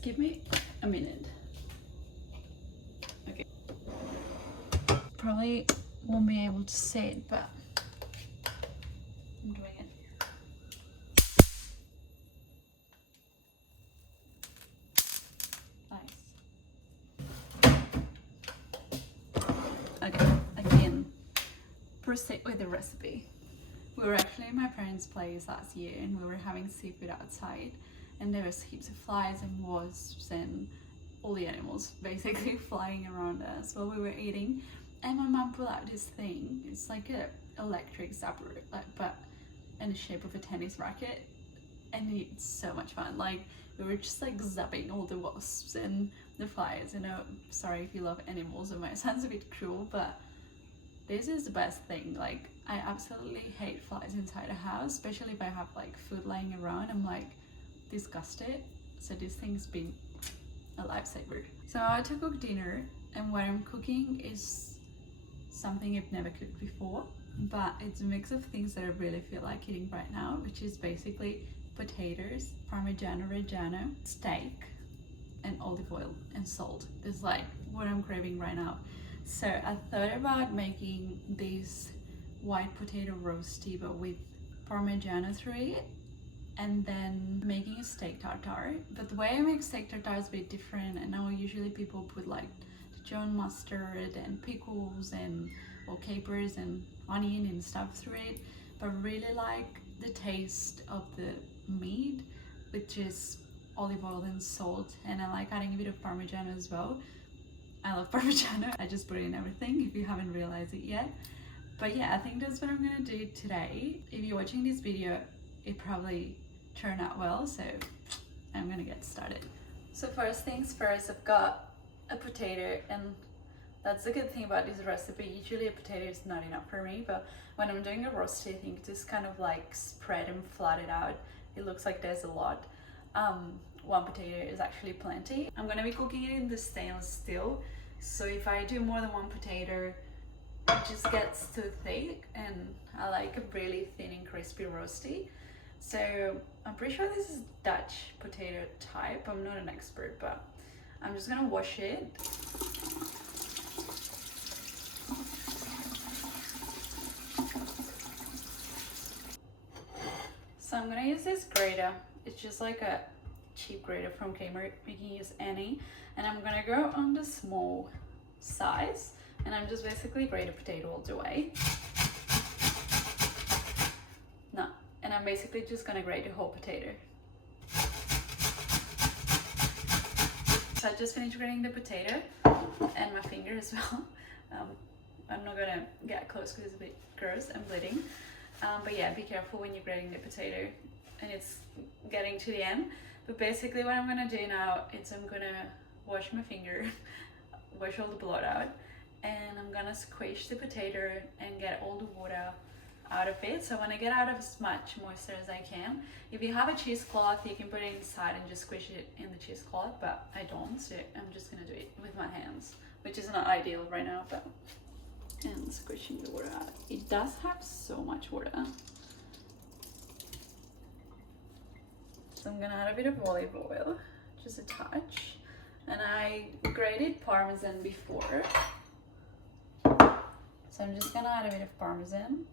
Just give me a minute. Okay. Probably won't be able to see it, but I'm doing it. Okay, again, proceed with the recipe. We were actually at my parents' place last year and we were having seafood outside, and there was heaps of flies and wasps and all the animals basically flying around us while we were eating. And my mom pulled out this thing. It's like a electric zapper, but in the shape of a tennis racket, and it's so much fun. Like, we were just like zapping all the wasps and the flies. You know, sorry if you love animals, it might sound a bit cruel, but this is the best thing. Like, I absolutely hate flies inside a house, especially if I have like food lying around. I'm like disgusted. So this thing's been a lifesaver. So I had to cook dinner, and what I'm cooking is something I've never cooked before, but it's a mix of things that I really feel like eating right now, which is basically potatoes, Parmigiano Reggiano, steak, and olive oil and salt. It's like what I'm craving right now. So I thought about making this white potato rosti, but with Parmigiano through it, and then making a steak tartare. But the way I make steak tartare is a bit different. I know usually people put like Dijon mustard and pickles and or capers and onion and stuff through it, but I really like the taste of the meat, which is olive oil and salt, and I like adding a bit of Parmigiano as well. I love Parmigiano. I just put it in everything if you haven't realized it yet. But yeah, I think that's what I'm gonna do today. If you're watching this video, it probably turned out well, so I'm gonna get started. So first things first, I've got a potato, and that's the good thing about this recipe. Usually a potato is not enough for me, but when I'm doing a rosti, I think just kind of like spread and flat it out. It looks like there's a lot. One potato is actually plenty. I'm gonna be cooking it in the stainless steel, so if I do more than one potato, it just gets too thick, and I like a really thin and crispy rosti. So I'm pretty sure this is Dutch potato type. I'm not an expert, but I'm just gonna wash it. So I'm gonna use this grater. It's just like a cheap grater from Kmart. You can use any. And I'm gonna go on the small size, and I'm just basically grate a potato all the way. No, and I'm basically just gonna grate the whole potato. So I just finished grating the potato and my finger as well. I'm not gonna get close because it's a bit gross and bleeding. But yeah, be careful when you're grating the potato and it's getting to the end. But basically what I'm gonna do now is I'm gonna wash my finger, wash all the blood out, and I'm gonna squish the potato and get all the water out of it. So I want to get out of as much moisture as I can. If you have a cheesecloth, you can put it inside and just squish it in the cheesecloth, but I don't, so I'm just gonna do it with my hands, which is not ideal right now, but and squishing the water out. It does have so much water. So I'm gonna add a bit of olive oil, just a touch, and I grated Parmesan before, so I'm just gonna add a bit of Parmesan.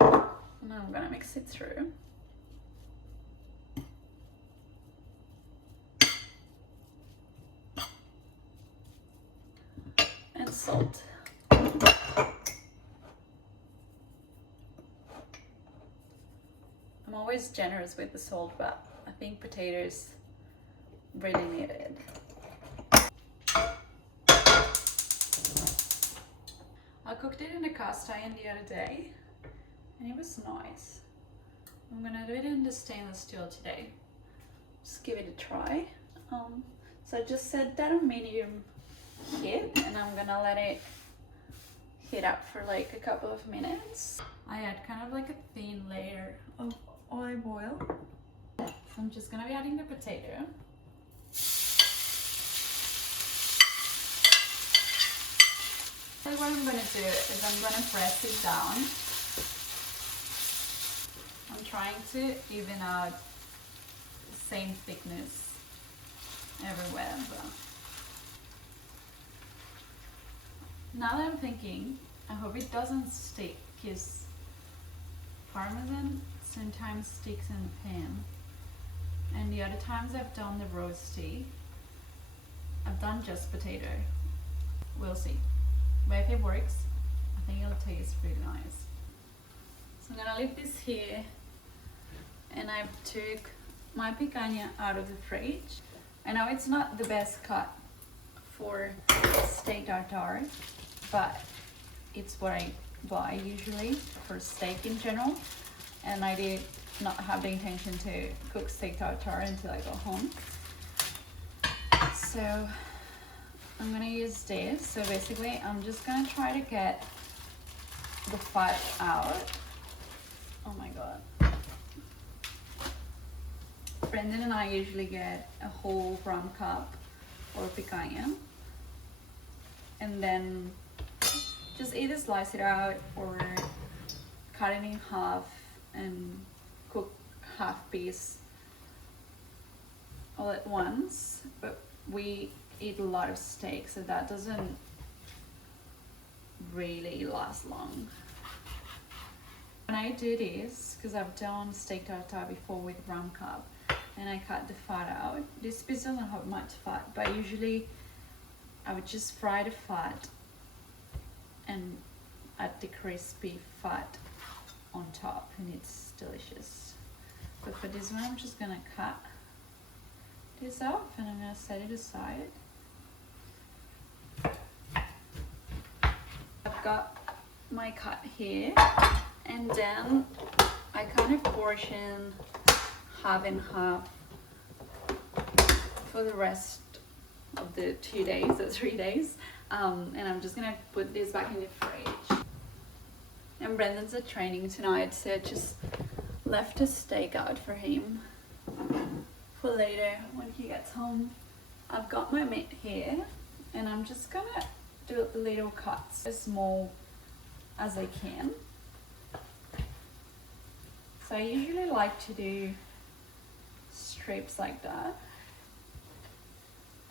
Now I'm gonna mix it through. And salt. I'm always generous with the salt, but I think potatoes really need it. I cooked it in a cast iron the other day, and it was nice. I'm gonna do it in the stainless steel today. Just give it a try. So I just set that on medium heat, and I'm gonna let it heat up for like a couple of minutes. I add kind of like a thin layer of olive oil. So I'm just gonna be adding the potato. basically what I'm gonna do is I'm gonna press it down. I'm trying to even out the same thickness everywhere. But now that I'm thinking, I hope it doesn't stick, because Parmesan sometimes sticks in the pan. And the other times I've done the rosti, I've done just potato. We'll see. But if it works, I think it'll taste really nice. So I'm gonna leave this here, and I took my picanha out of the fridge. I know it's not the best cut for steak tartare, but it's what I buy usually for steak in general, and I did not have the intention to cook steak tartare until I go home. So I'm gonna use this. So basically I'm just gonna try to get the fat out. Oh my god. Brendan and I usually get a whole rum cup or picanha, and then just either slice it out or cut it in half and cook half piece all at once. But we eat a lot of steak, so that doesn't really last long. When I do this, because I've done steak tartare before with rum cup, and I cut the fat out, this piece doesn't have much fat, but usually I would just fry the fat and add the crispy fat on top, and it's delicious. But for this one I'm just gonna cut this off and I'm gonna set it aside. I've got my cut here, and then I kind of portion half and half for the rest of the 2 days or 3 days, and I'm just gonna put this back in the fridge. And Brendan's at training tonight, so I just left a steak out for him for later when he gets home. I've got my meat here, and I'm just gonna do little cuts as small as I can. So I usually like to do strips like that,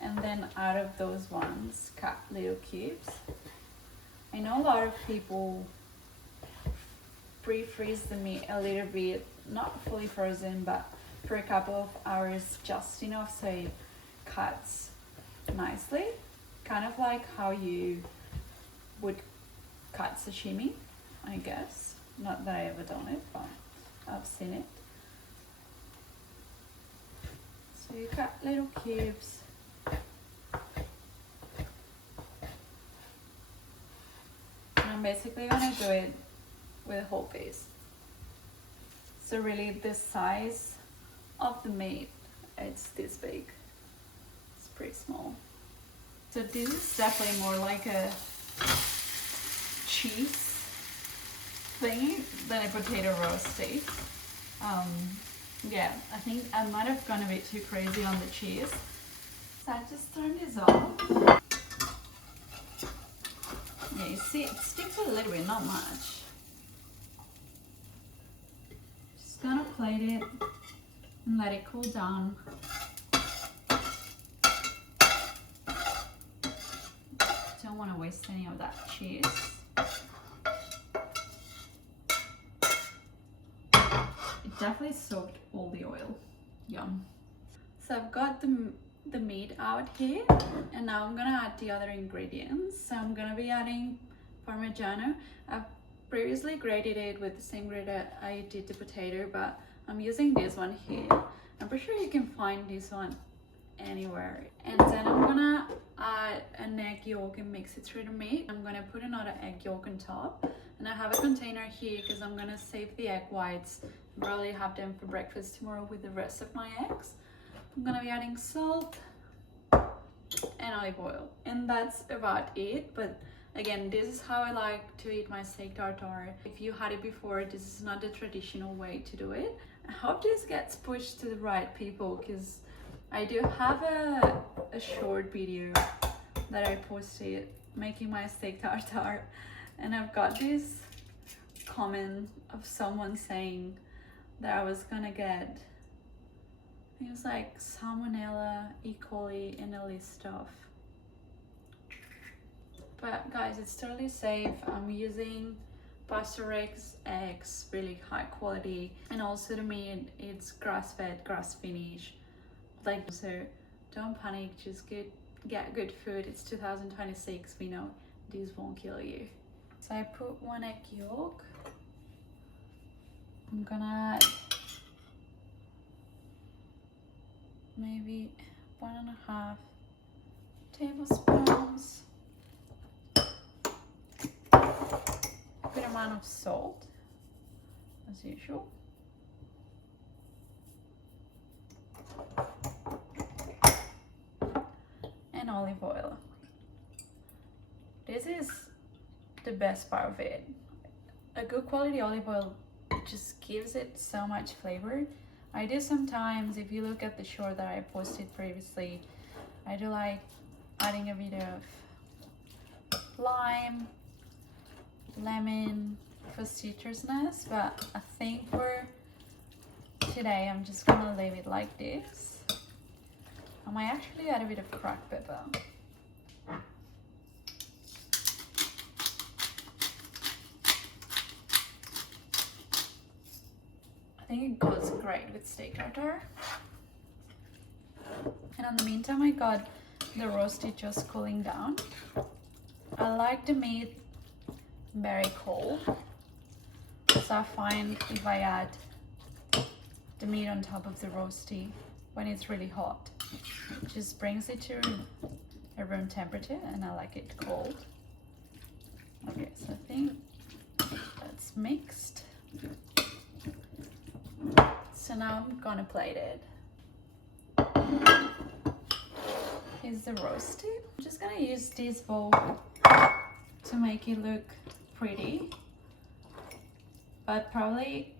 and then out of those ones cut little cubes. I know a lot of people pre-freeze the meat a little bit, not fully frozen, but for a couple of hours, just enough so it cuts nicely, kind of like how you would cut sashimi, I guess. Not that I ever done it, but I've seen it. So you cut little cubes. And I'm basically gonna do it with a whole piece. So really the size of the meat, it's this big. It's pretty small. So this is definitely more like a cheese thingy than a potato roasty. Yeah, I think I might have gone a bit too crazy on the cheese. So I just turn this off. Yeah, you see it sticks a little bit, not much. Just gonna plate it and let it cool down. Don't want to waste any of that cheese. It definitely soaked all the oil. Yum. So I've got the meat out here, and now I'm gonna add the other ingredients. So I'm gonna be adding Parmigiano. I've previously grated it with the same grater I did the potato, but I'm using this one here. I'm pretty sure you can find this one anywhere. And then I'm gonna add an egg yolk and mix it through the meat. I'm gonna put another egg yolk on top, and I have a container here because I'm gonna save the egg whites and probably have them for breakfast tomorrow with the rest of my eggs. I'm gonna be adding salt and olive oil, and that's about it. But again, this is how I like to eat my steak tartare. If you had it before, this is not the traditional way to do it. I hope this gets pushed to the right people, because I do have a short video that I posted making my steak tartare, and I've got this comment of someone saying that I was gonna get, it was like salmonella, E. coli, and all this stuff. But guys, it's totally safe. I'm using pasture-raised eggs, really high quality, and also the meat, it's grass-fed, grass-finished. Like, so don't panic, just get good food. It's 2026, we know this won't kill you. So I put 1 egg yolk. I'm gonna add maybe 1.5 tablespoons. Good amount of salt, as usual. And olive oil. This is the best part of it. A good quality olive oil just gives it so much flavor. I do sometimes, if you look at the short that I posted previously, I do like adding a bit of lime, lemon for citrusness, but I think for today I'm just gonna leave it like this. I might actually add a bit of cracked pepper. I think it goes great with steak tartare. And in the meantime, I got the rosti just cooling down. I like the meat very cold, so I find if I add the meat on top of the rosti when it's really hot, it just brings it to a room temperature, and I like it cold. Okay, so I think that's mixed. So now I'm gonna plate it. Here's the rosti. I'm just gonna use this bowl to make it look pretty, but probably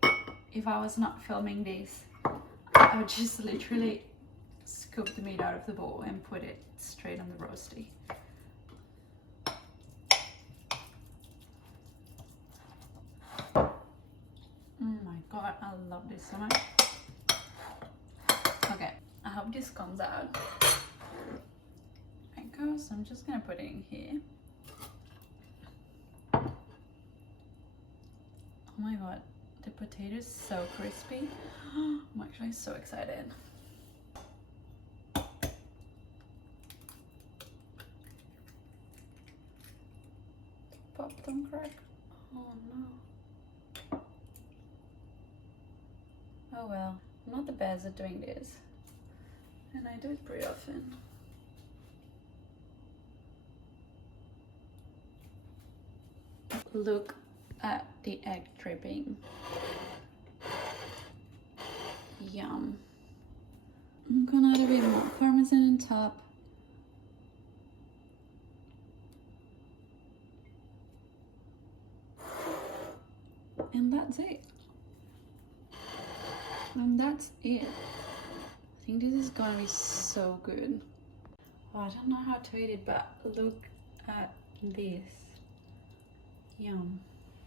if I was not filming this, I would just literally scoop the meat out of the bowl and put it straight on the rosti. Oh my god, I love this so much. Okay, I hope this comes out. There it goes. I'm just gonna put it in here. Oh my god, the potato is so crispy. I'm actually so excited. Pop them crack. Oh no. Oh well, I'm not the best at doing this, and I do it pretty often. Look at the egg dripping. Yum. I'm gonna add a bit more parmesan on top. And that's it. And that's it. I think this is gonna be so good. Oh, I don't know how to eat it, but look at this. Yum.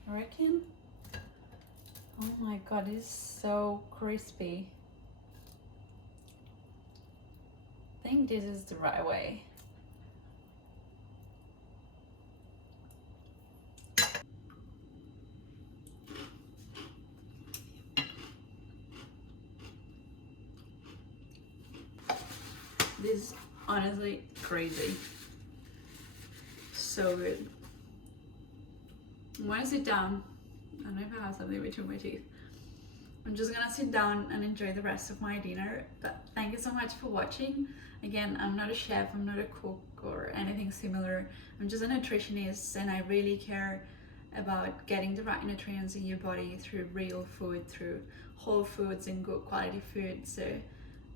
I reckon. Oh my god, this is so crispy. I think this is the right way. This is honestly crazy. So good. I'm gonna sit down. I don't know if I have something between my teeth. I'm just gonna sit down and enjoy the rest of my dinner. But thank you so much for watching. Again, I'm not a chef, I'm not a cook or anything similar. I'm just a nutritionist, and I really care about getting the right nutrients in your body through real food, through whole foods and good quality food. So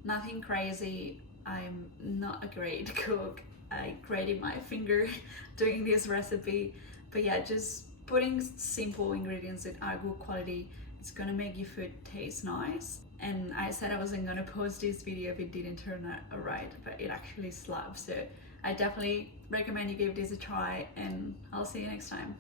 nothing crazy. I'm not a great cook. I grated my finger doing this recipe. But yeah, just putting simple ingredients that are good quality, it's gonna make your food taste nice. And I said I wasn't gonna post this video if it didn't turn out right, but it actually slaps. So I definitely recommend you give this a try, and I'll see you next time.